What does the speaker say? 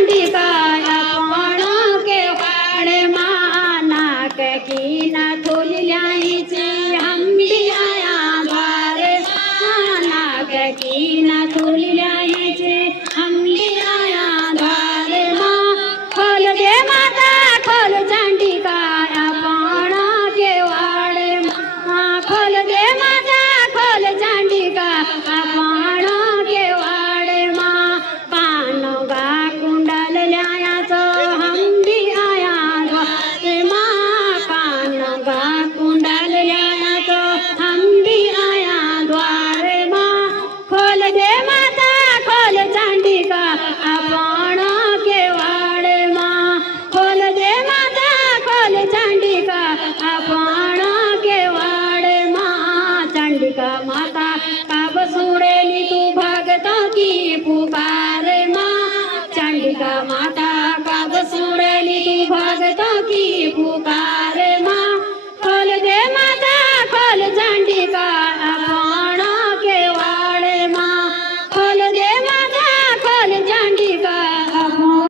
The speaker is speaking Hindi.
चंडिका आपण के वाड़े माना के की न थोल ल्याईची हम भी आया द्वारे माना के की न थोल ल्याईची हम भी आया द्वारे माँ खोल दे माता खोल चंडिका आपण के वाड़े माँ खोल दे माता खोल चंडिका आपण के वाड़े माँ पानोगा कुंडल ल्यायाचो हम भी आया द्वारे माँ पानोगा कुंडल ल्यायाचो हम भी आया द्वारे माँ खोल दे माता खोल चंडिका आपण के वाड़े माँ खोल दे माता खोल चंडिका आपण के वाड़े माँ चंडिका माता कब सुनेली तू भगतों की पुकार माँ चंडिका माता